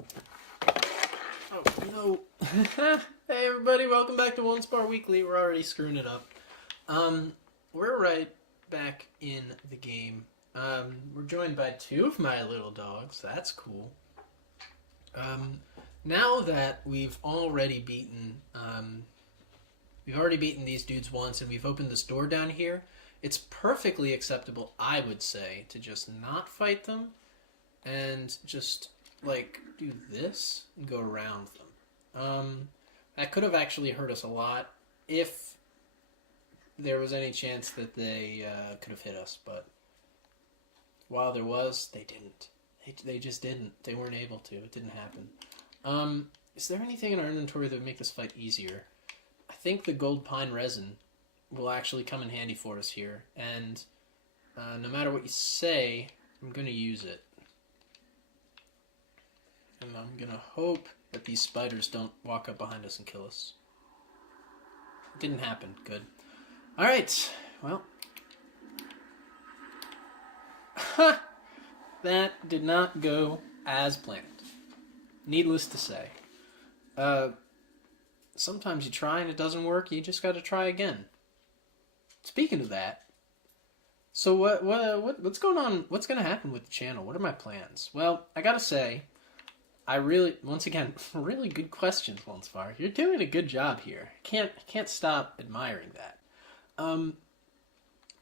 Oh, no. Hey, everybody, welcome back to Onespar Weekly. We're already screwing it up. We're right back in the game. We're joined by two of my little dogs. That's cool. Now that we've already beaten these dudes once, and we've opened this door down here, it's perfectly acceptable, I would say, to just not fight them and just, like, do this and go around them. That could have actually hurt us a lot if there was any chance that they could have hit us, but while there was, they didn't. They just didn't. They weren't able to. It didn't happen. Is there anything in our inventory that would make this fight easier? I think the gold pine resin will actually come in handy for us here, and no matter what you say, I'm going to use it. And I'm going to hope that these spiders don't walk up behind us and kill us. It didn't happen. Good. Alright, well. That did not go as planned. Needless to say. Sometimes you try and it doesn't work, you just gotta try again. Speaking of that, so what's going on? What's gonna happen with the channel? What are my plans? Well, I gotta say, once again, really good questions, Onespar. You're doing a good job here. Can't stop admiring that.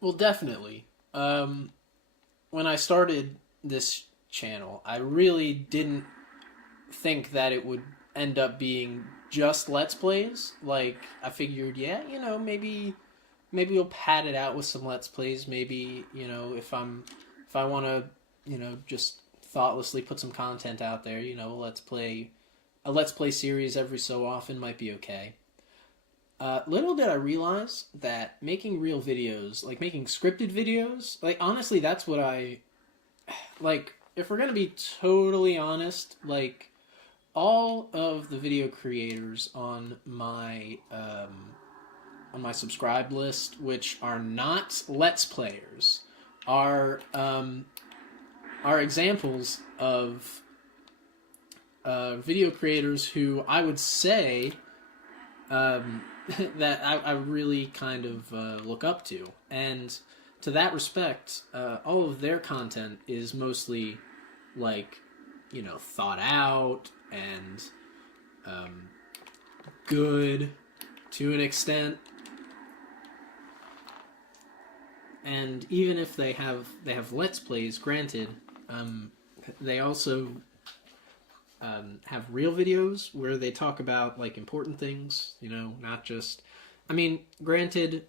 Well, definitely. When I started this channel, I really didn't think that it would end up being just Let's Plays. Like, I figured, yeah, maybe we'll pad it out with some Let's Plays. Maybe, if I want to, just thoughtlessly put some content out there, a Let's Play series every so often might be okay. Little did I realize that making real videos, like making scripted videos, like honestly, that's what if we're gonna be totally honest, like all of the video creators on my subscribe list, which are not Let's Players, are examples of video creators who I would say that I really kind of look up to. And to that respect, all of their content is mostly, like, thought out and good to an extent. And even if they have Let's Plays, granted, they also have real videos where they talk about, like, important things, not just... I mean, granted,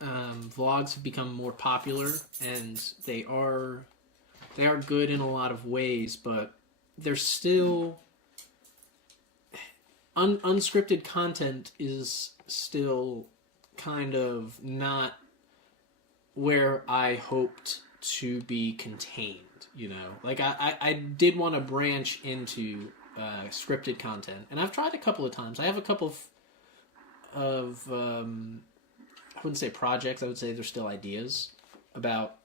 vlogs have become more popular, and they are good in a lot of ways, but they're still... unscripted content is still kind of not where I hoped to be contained, Like, I did want to branch into scripted content, and I've tried a couple of times. I have a couple of I wouldn't say projects, I would say they're still ideas about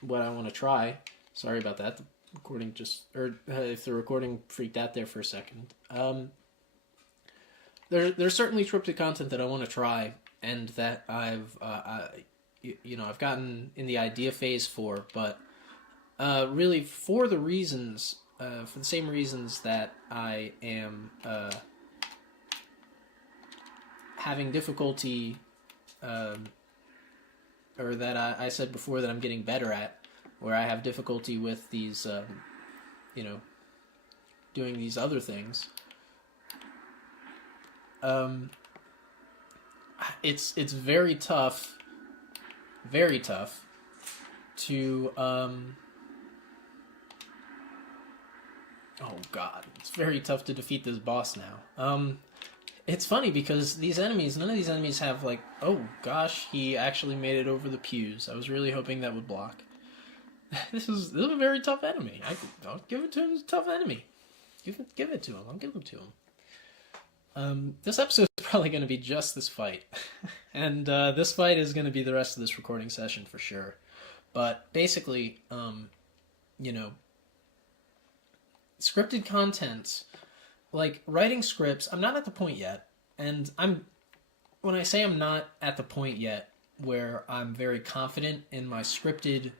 what I want to try. Sorry about that. The recording if the recording freaked out there for a second. There's certainly scripted content that I want to try, and that I've gotten in the idea phase for, but really for the same reasons that I am having difficulty, or that I said before that I'm getting better at, where I have difficulty with these, doing these other things. It's very tough to, oh god, it's very tough to defeat this boss now. It's funny because none of these enemies have, like, oh gosh, he actually made it over the pews. I was really hoping that would block. This is a very tough enemy. I'll give it to him. It's a tough enemy. Give it to him. I'll give it to him. This episode is probably going to be just this fight. And this fight is going to be the rest of this recording session for sure. But basically, scripted content, like writing scripts, I'm not at the point yet. And when I say I'm not at the point yet where I'm very confident in my scripted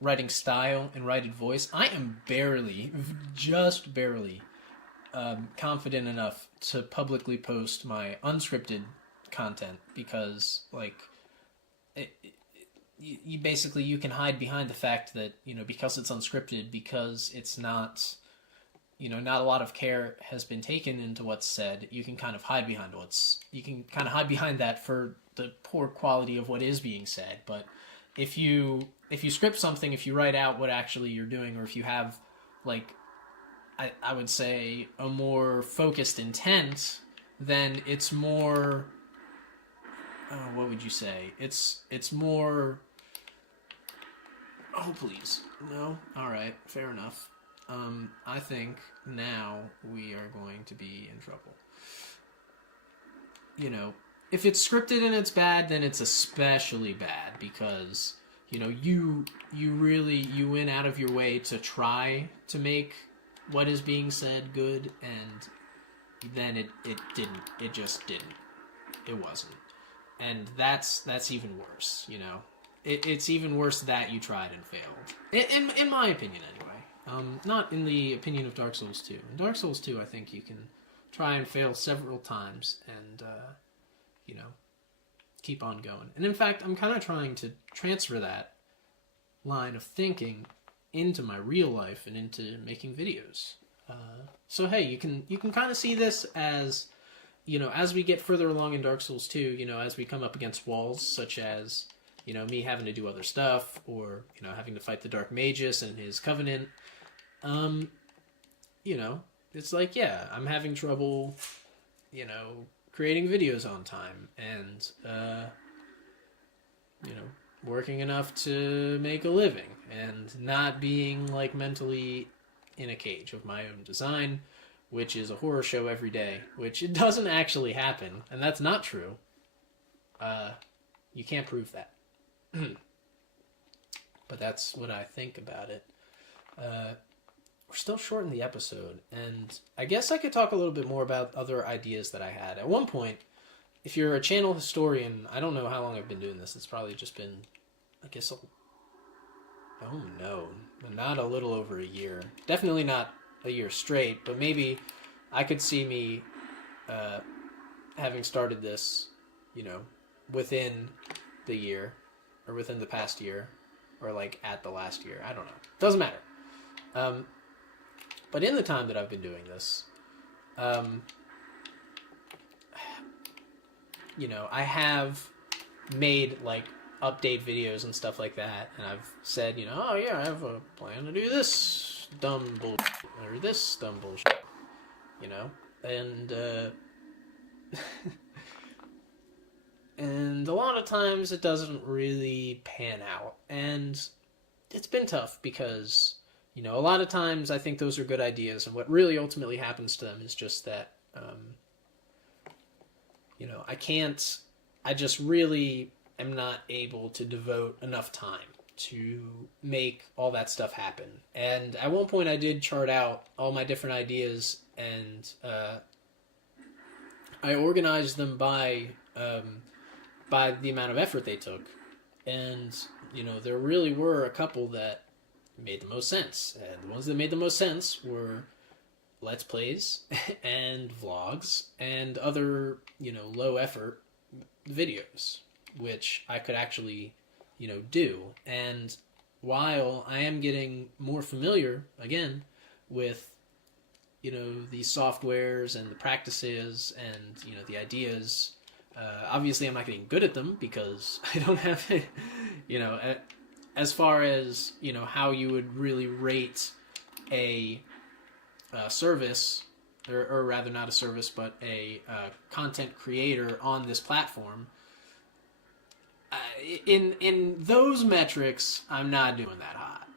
writing style and writing voice, I am barely, just barely, confident enough to publicly post my unscripted content because, like, you basically, you can hide behind the fact that, because it's unscripted, because it's not, not a lot of care has been taken into what's said, you can kind of hide behind that for the poor quality of what is being said. But if you script something, if you write out what actually you're doing, or if you have, like, I would say, a more focused intent, then it's more, what would you say? It's more, oh, please. No? Alright, fair enough. I think now we are going to be in trouble. If it's scripted and it's bad, then it's especially bad because, you went out of your way to try to make what is being said good, and then it didn't. It just didn't. It wasn't. And that's even worse, It's even worse that you tried and failed. In my opinion, anyway. Not in the opinion of Dark Souls 2. In Dark Souls 2, I think you can try and fail several times and, keep on going. And in fact, I'm kind of trying to transfer that line of thinking into my real life and into making videos. So hey, you can kind of see this as, as we get further along in Dark Souls 2, as we come up against walls such as, me having to do other stuff, or, having to fight the Dark Magus and his Covenant, it's like, yeah, I'm having trouble, creating videos on time, and, working enough to make a living, and not being, like, mentally in a cage of my own design, which is a horror show every day, which it doesn't actually happen, and that's not true. You can't prove that. But that's what I think about it. We're still short in the episode, and I guess I could talk a little bit more about other ideas that I had. At one point, if you're a channel historian, I don't know how long I've been doing this. It's probably just been, I guess, not a little over a year. Definitely not a year straight, but maybe I could see me having started this, within the year, or within the past year, or, like, at the last year. I don't know. Doesn't matter. But in the time that I've been doing this, I have made, like, update videos and stuff like that, and I've said, oh yeah, I have a plan to do this dumb bullshit, or this dumb bullshit, and, and a lot of times it doesn't really pan out, and it's been tough I a lot of times I think those are good ideas, and what really ultimately happens to them is just that, I just really am not able to devote enough time to make all that stuff happen. And at one point I did chart out all my different ideas, and I organized them by the amount of effort they took. And, there really were a couple that made the most sense. And the ones that made the most sense were Let's Plays and vlogs and other, low effort videos, which I could actually, do. And while I am getting more familiar, again, with, these softwares and the practices and, the ideas, obviously I'm not getting good at them because I don't have it, as far as, how you would really rate a service, or rather not a service, but a content creator on this platform. In those metrics, I'm not doing that hot.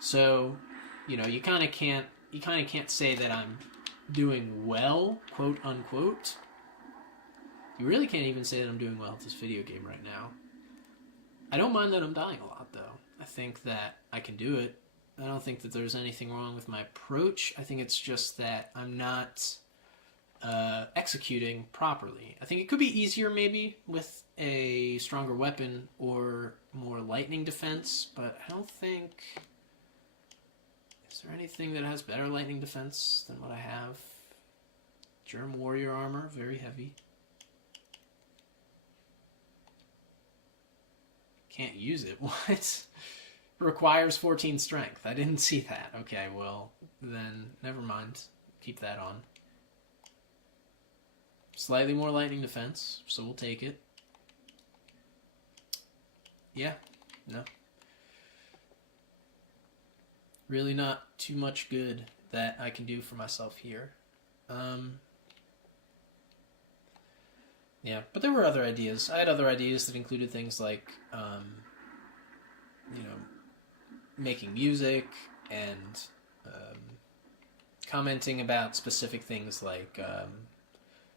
So, you kind of can't say that I'm doing well, quote unquote. You really can't even say that I'm doing well at this video game right now. I don't mind that I'm dying a lot, though. I think that I can do it. I don't think that there's anything wrong with my approach. I think it's just that I'm not executing properly. I think it could be easier maybe with a stronger weapon or more lightning defense, but I don't think... Is there anything that has better lightning defense than what I have? Germ warrior armor, very heavy. Can't use it. What? Requires 14 strength. I didn't see that. Okay, well, then never mind. Keep that on. Slightly more lightning defense, so we'll take it. Yeah, no. Really not too much good that I can do for myself here. Yeah, but there were other ideas. I had other ideas that included things like, making music and commenting about specific things like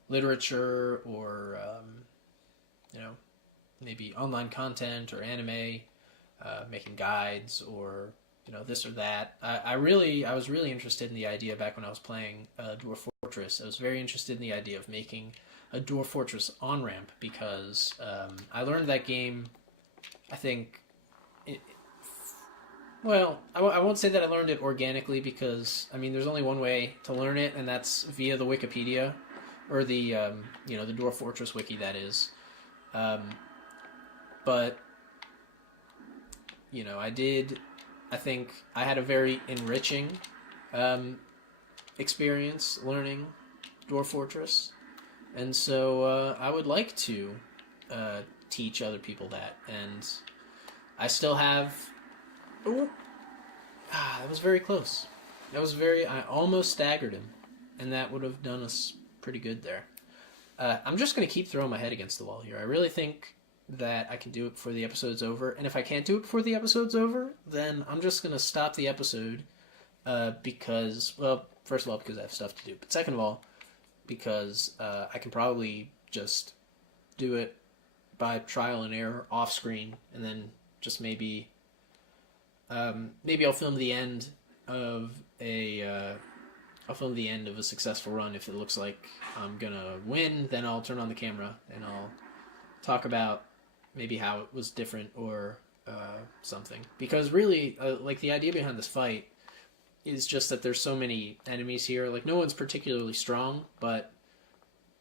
literature or, maybe online content or anime, making guides or, this or that. I was really interested in the idea back when I was playing Dwarf Fortress. I was very interested in the idea of making a Dwarf Fortress on-ramp because I learned that game, I think... Well, I won't say that I learned it organically because, there's only one way to learn it, and that's via the Wikipedia, or the, the Dwarf Fortress wiki, that is. But, I think I had a very enriching experience learning Dwarf Fortress, and so I would like to teach other people that, and I still have... Ooh. That was very close. I almost staggered him, and that would have done us pretty good there. I'm just going to keep throwing my head against the wall here. I really think that I can do it before the episode's over, and if I can't do it before the episode's over, then I'm just going to stop the episode because, well, first of all, because I have stuff to do, but second of all, because I can probably just do it by trial and error off screen, and then just maybe I'll film the end of a successful run. If it looks like I'm gonna win, then I'll turn on the camera and I'll talk about maybe how it was different or something. Because really, the idea behind this fight is just that there's so many enemies here. Like, no one's particularly strong, but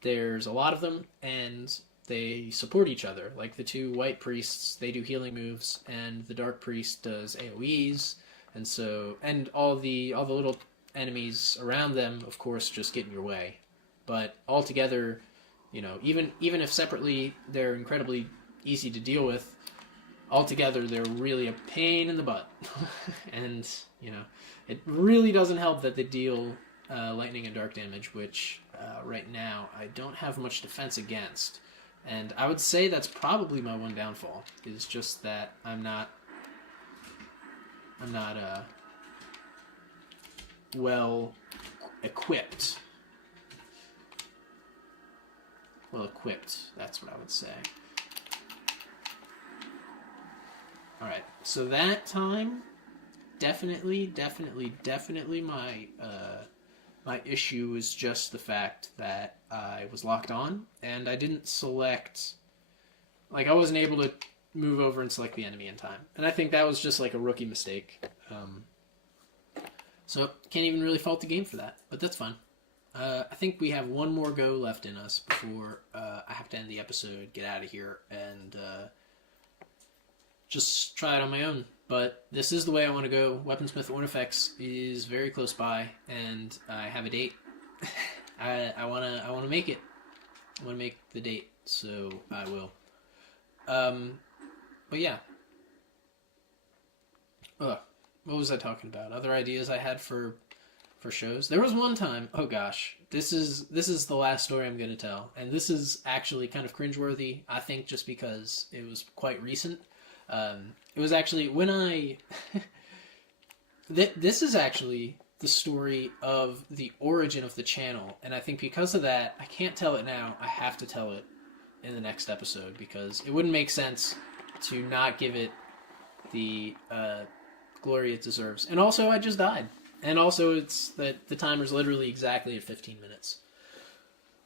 there's a lot of them, and they support each other. Like the two white priests, they do healing moves, and the dark priest does AoEs, and all the little enemies around them, of course, just get in your way. But all together, even if separately they're incredibly easy to deal with, all together they're really a pain in the butt. And it really doesn't help that they deal lightning and dark damage, which right now I don't have much defense against. And I would say that's probably my one downfall, is just that I'm not well equipped. Well equipped, that's what I would say. Alright, so that time, definitely my issue was just the fact that I was locked on, and I didn't select... I wasn't able to move over and select the enemy in time. And I think that was just, a rookie mistake. So, can't even really fault the game for that, but that's fine. I think we have one more go left in us before I have to end the episode, get out of here, and just try it on my own. But this is the way I want to go. Weaponsmith Ornifex is very close by, and I have a date. I want to make it. I want to make the date, so I will. But yeah. What was I talking about? Other ideas I had for shows? There was one time, oh gosh, this is the last story I'm going to tell, and this is actually kind of cringeworthy, I think, just because it was quite recent. It was actually when I... This is actually the story of the origin of the channel, and I think because of that, I can't tell it now. I have to tell it in the next episode, because it wouldn't make sense to not give it the glory it deserves. And also, I just died. And also, it's that the timer's literally exactly at 15 minutes.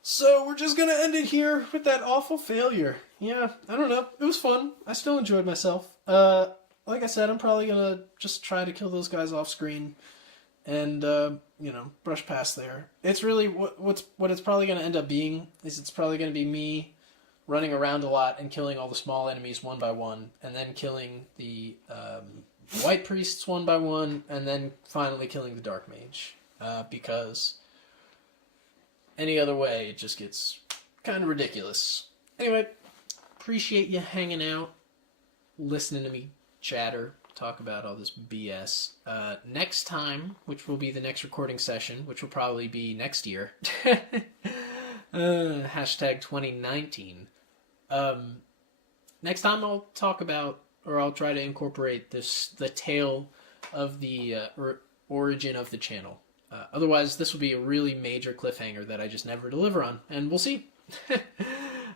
So, we're just gonna end it here with that awful failure. Yeah, I don't know. It was fun. I still enjoyed myself. Like I said, I'm probably gonna just try to kill those guys off screen. And, brush past there. It's really, what it's probably gonna end up being is it's probably gonna be me running around a lot and killing all the small enemies one by one, and then killing the white priests one by one, and then finally killing the dark mage. Because any other way, it just gets kind of ridiculous. Anyway, appreciate you hanging out, listening to me chatter, talk about all this BS. Next time, which will be the next recording session, which will probably be next year, hashtag 2019. Next time I'll talk about, or I'll try to incorporate the tale of the origin of the channel. Otherwise, this will be a really major cliffhanger that I just never deliver on, and we'll see.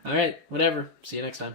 Alright, whatever. See you next time.